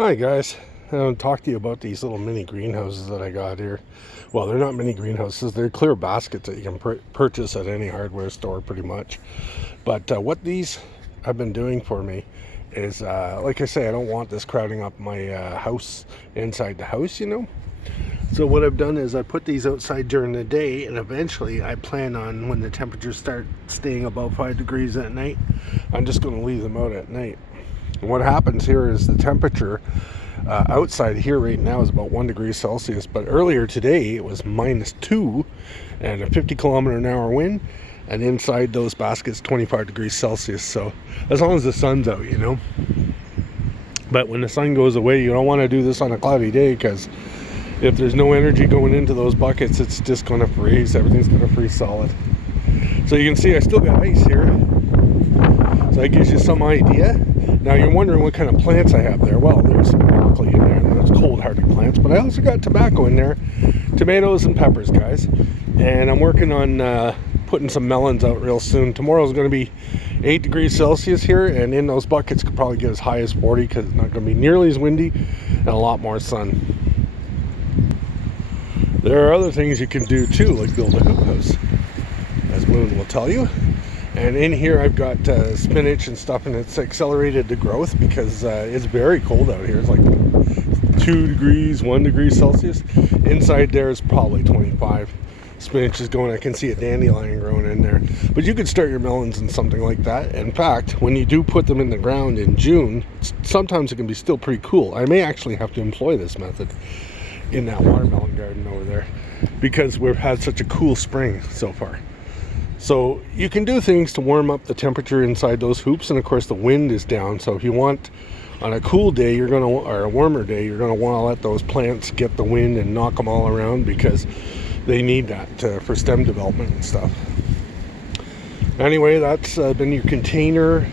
Hi guys, I want to talk to you about these little mini greenhouses that I got here. Well, they're not mini greenhouses, they're clear baskets that you can purchase at any hardware store pretty much. But what these have been doing for me is, like I say, I don't want this crowding up my house, inside the house, So what I've done is I put these outside during the day, and eventually I plan on, when the temperatures start staying above 5 degrees at night, I'm just going to leave them out at night. And what happens here is the temperature outside here right now is about 1 degree Celsius, but earlier today it was -2 and a 50-kilometer-an-hour wind, and inside those baskets 25 degrees Celsius. So as long as the sun's out, But when the sun goes away, you don't want to do this on a cloudy day, because if there's no energy going into those buckets, it's just going to freeze. Everything's going to freeze solid. So you can see I still got ice here, so that gives you some idea. Now you're wondering what kind of plants I have there. Well, there's some broccoli in there, and there's cold-hardy plants, but I also got tobacco in there, tomatoes and peppers, guys. And I'm working on putting some melons out real soon. Tomorrow's going to be 8 degrees Celsius here, and in those buckets could probably get as high as 40, because it's not going to be nearly as windy and a lot more sun. There are other things you can do too, like build a hoop house, as Moon will tell you. And in here I've got spinach and stuff, and it's accelerated the growth because it's very cold out here. It's like 2 degrees, 1 degree Celsius. Inside there is probably 25. Spinach is going, I can see a dandelion growing in there. But you could start your melons and something like that. In fact, when you do put them in the ground in June, sometimes it can be still pretty cool. I may actually have to employ this method in that watermelon garden over there, because we've had such a cool spring so far. So you can do things to warm up the temperature inside those hoops, and of course the wind is down. So if you want, on a cool day, or a warmer day, you're gonna want to let those plants get the wind and knock them all around, because they need that for stem development and stuff. Anyway, that's been your container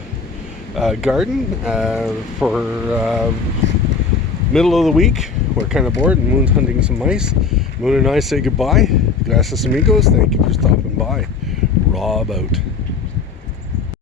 garden for middle of the week. We're kind of bored, and Moon's hunting some mice. Moon and I say goodbye. Gracias amigos. Thank you for stopping by. Rob out.